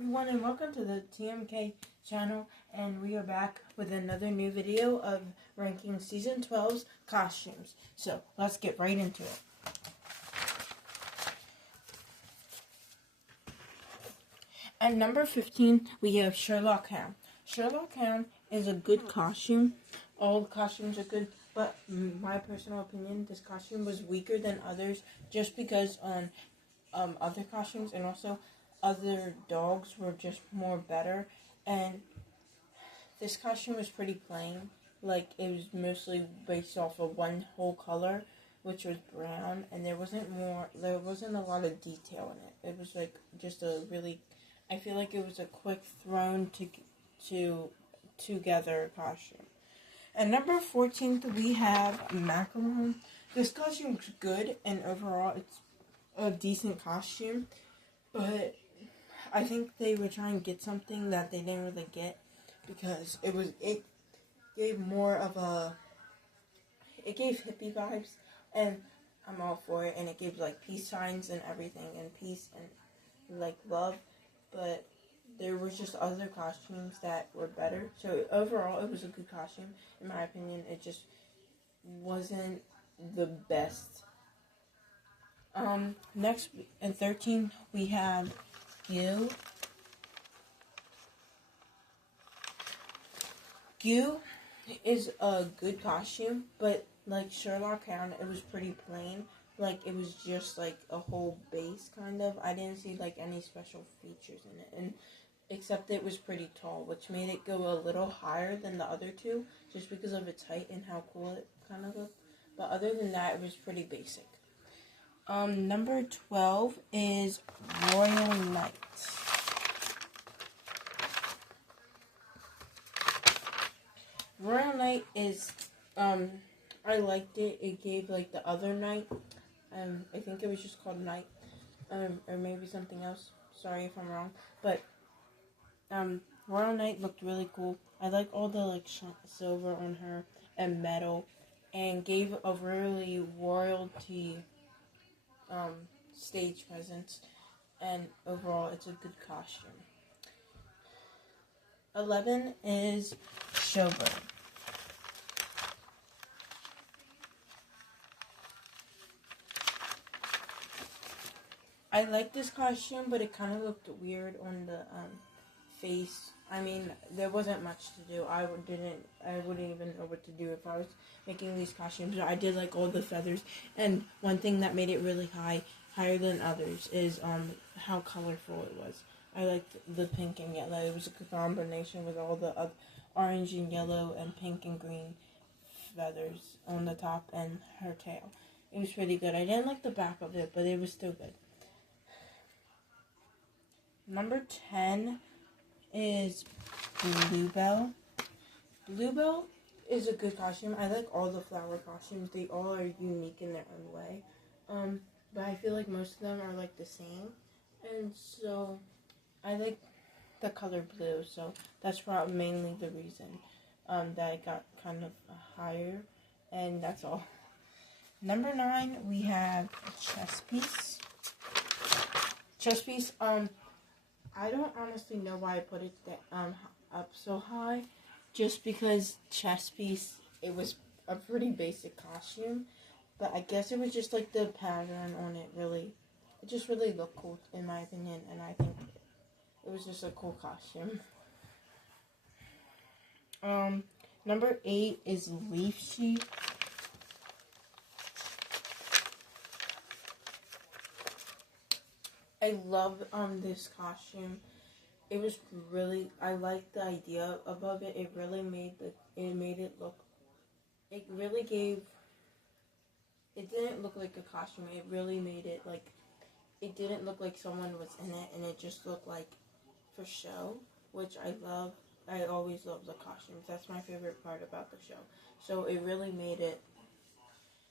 everyone, and welcome to the TMK channel, and we are back with another new video of ranking Season 12's costumes. So, let's get right into it. At number 15, we have Sherlock Hound. Sherlock Hound is a good costume. All the costumes are good, but in my personal opinion, this costume was weaker than others just because on other costumes and also other dogs were just more better, and this costume was pretty plain. Like, it was mostly based off of one whole color, which was brown, and there wasn't a lot of detail in it. It was like just I feel like it was a quick thrown together costume. At number 14, we have Macaron. This costume was good, and overall it's a decent costume, but I think they were trying to get something that they didn't really get, because it gave hippie vibes, and I'm all for it, and it gave like peace signs and everything, and peace and like love, but there was just other costumes that were better. So overall it was a good costume. In my opinion, it just wasn't the best. Next, in 13, we have Gyu. Gyu is a good costume, but like Sherlock Hound, it was pretty plain. Like, it was just like a whole base, kind of. I didn't see like any special features in it, and except it was pretty tall, which made it go a little higher than the other two, just because of its height and how cool it kind of looked. But other than that, it was pretty basic. Number 12 is Royal Knight. Royal Knight is, I liked it. It gave like the other knight, I think it was just called Knight, or maybe something else. Sorry if I'm wrong, but, Royal Knight looked really cool. I like all the like silver on her and metal, and gave a really royalty stage presence, and overall it's a good costume. 11 is Showbird. I like this costume, but it kind of looked weird on the face. I mean, there wasn't much to do. I wouldn't even know what to do if I was making these costumes. I did like all the feathers, and one thing that made it really higher than others, is how colorful it was. I liked the pink and yellow. It was a combination with all the orange and yellow and pink and green feathers on the top and her tail. It was pretty good. I didn't like the back of it, but it was still good. Number 10 is Bluebell. Bluebell is a good costume. I like all the flower costumes. They all are unique in their own way. But I feel like most of them are like the same. And so I like the color blue. So that's probably mainly the reason that it got kind of higher. And that's all. Number 9, we have Chess Piece. Chess Piece, I don't honestly know why I put it up so high, just because Chess Piece, it was a pretty basic costume, but I guess it was just like the pattern on it it just really looked cool in my opinion, and I think it was just a cool costume. Number 8 is Leaf Sheep. I love this costume. It was really, I liked the idea above it. It really made it look, it really gave, it didn't look like a costume. It really made it like, it didn't look like someone was in it, and it just looked like for show, which I love. I always love the costumes. That's my favorite part about the show. So it really made it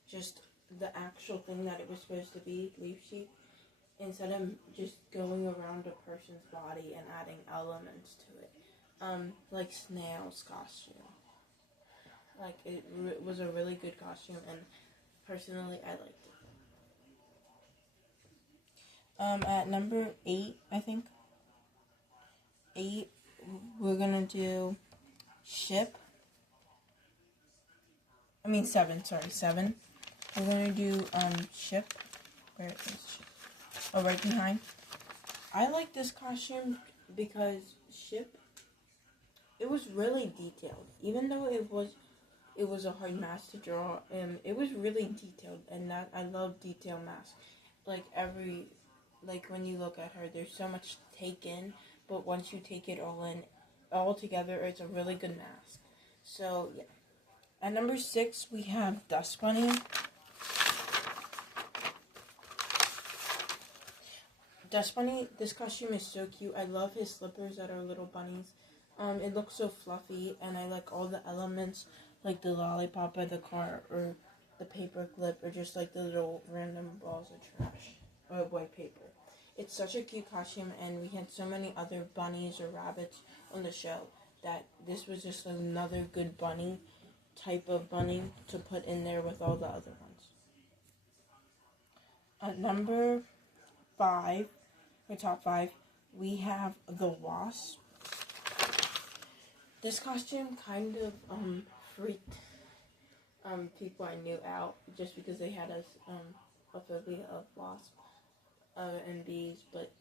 just the actual thing that it was supposed to be, Leaf Sheep, instead of just going around a person's body and adding elements to it. Like Snail's costume. Like, it was a really good costume, and personally, I liked it. At number 8, I think, 8, we're gonna do Ship. 7, sorry, 7. We're gonna do Ship. Where is Ship? Oh, right behind. I like this costume because Ship, it was really detailed. Even though it was a hard mask to draw, and it was really detailed, and that I love detailed masks. Like when you look at her, there's so much to take in, but once you take it all in, all together, it's a really good mask. So yeah. At number 6, we have Dust Bunny. Dust Bunny, this costume is so cute. I love his slippers that are little bunnies. It looks so fluffy, and I like all the elements, like the lollipop by the car, or the paper clip, or just like the little random balls of trash, or white paper. It's such a cute costume, and we had so many other bunnies or rabbits on the show that this was just another good bunny, type of bunny to put in there with all the other ones. At number 5, or top 5, we have the Wasp. This costume kind of freaked people I knew out just because they had a phobia of wasp and bees. But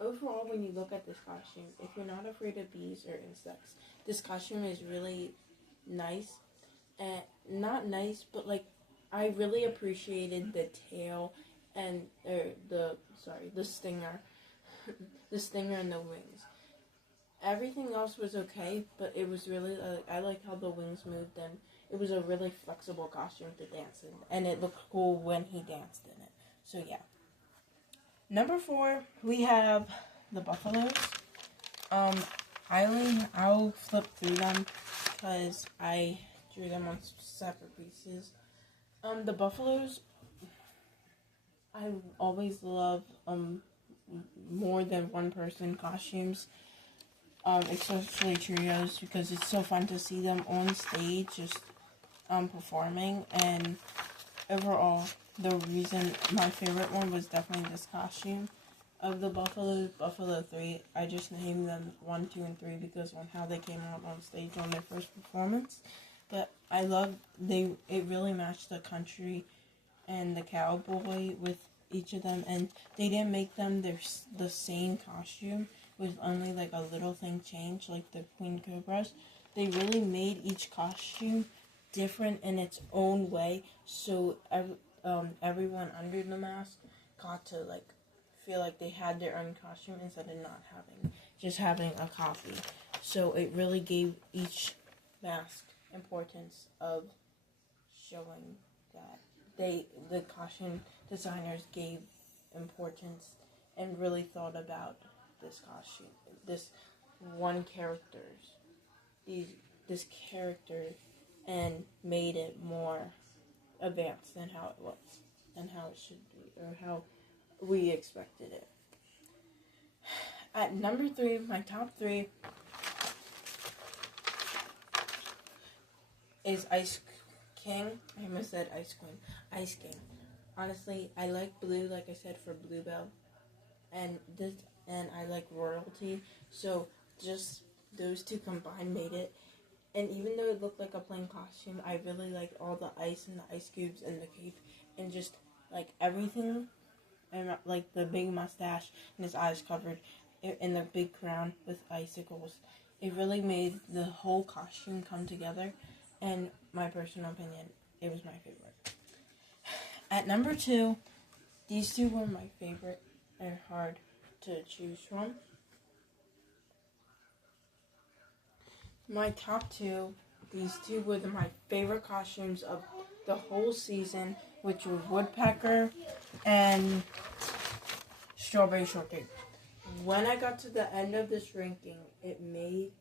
overall, when you look at this costume, if you're not afraid of bees or insects, this costume is really nice. And not nice, but like I really appreciated the tail and the stinger, the stinger and the wings. Everything else was okay, but it was really I like how the wings moved, and it was a really flexible costume to dance in, and it looked cool when he danced in it. So yeah. Number 4, we have the buffaloes. I'll flip through them because I drew them on separate pieces. The buffaloes, I always love more than one person costumes, especially trios, because it's so fun to see them on stage just performing. And overall, the reason my favorite one was definitely this costume of the Buffalo 3. I just named them 1, 2, and 3 because on how they came out on stage on their first performance. But I love it really matched the country and the cowboy with each of them, and they didn't make them the same costume with only like a little thing changed, like the Queen Cobras. They really made each costume different in its own way, so everyone under the mask got to like feel like they had their own costume instead of not having a copy. So it really gave each mask importance of showing that the costume designers gave importance and really thought about this costume, this one this character, and made it more advanced than how it was, and how it should be, or how we expected it. At number 3, my top 3 is Ice King. I almost said Ice Queen. Ice King. Honestly, I like blue, like I said, for Bluebell, and I like royalty. So just those two combined made it. And even though it looked like a plain costume, I really liked all the ice and the ice cubes and the cape and just like everything, and like the big mustache and his eyes covered in the big crown with icicles. It really made the whole costume come together. And my personal opinion, it was my favorite. At number 2, these two were my favorite. They're hard to choose from. My top 2, these two were my favorite costumes of the whole season, which were Woodpecker and Strawberry Shortcake. When I got to the end of this ranking, it made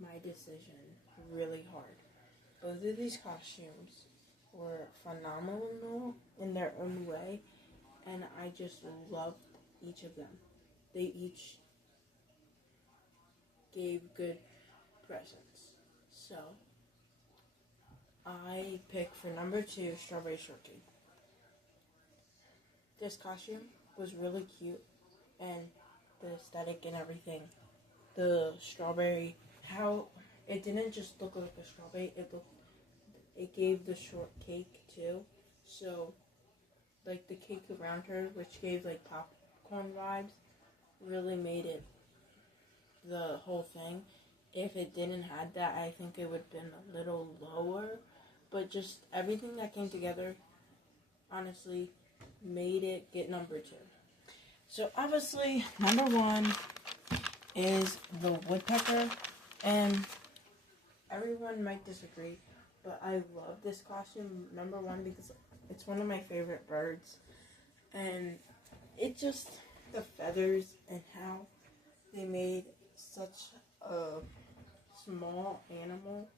my decision really hard. Both of these costumes were phenomenal in their own way, and I just loved each of them. They each gave good presents. So, I picked for number 2, Strawberry Shortcake. This costume was really cute, and the aesthetic and everything. The strawberry, how it didn't just look like a strawberry, it gave the shortcake too. So, like the cake around her, which gave like popcorn vibes, really made it the whole thing. If it didn't have that, I think it would have been a little lower. But just everything that came together, honestly, made it get number 2. So obviously, number 1 is the woodpecker, and everyone might disagree, but I love this costume, number 1, because it's one of my favorite birds, and it just, the feathers and how they made such a small animal,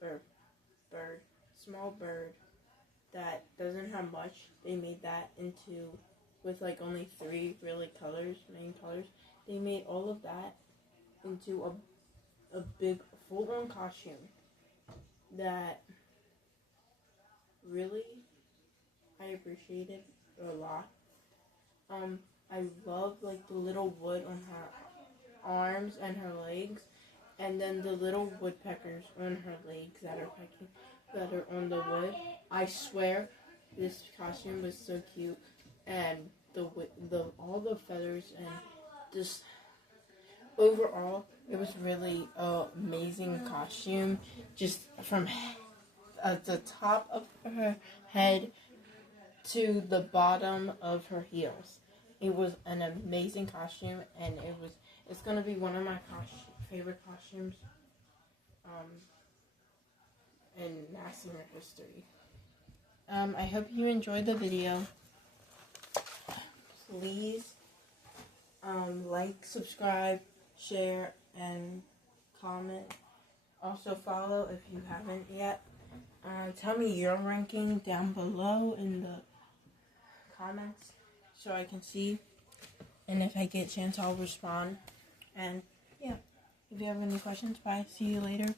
or bird, small bird, that doesn't have much, they made that into, with like only 3 really main colors, they made all of that into a big full-on costume that really I appreciated a lot. I love like the little wood on her arms and her legs, and then the little woodpeckers on her legs that are pecking, that are on the wood. I swear, this costume was so cute, and the all the feathers and just overall, it was really an amazing costume. Just from the top of her head to the bottom of her heels. It was an amazing costume, and it's gonna be one of my favorite costumes in national history. I hope you enjoyed the video. Please like, subscribe, share, and comment. Also follow if you haven't yet. Tell me your ranking down below in the comments so I can see. And if I get a chance, I'll respond. And yeah, if you have any questions, bye. See you later.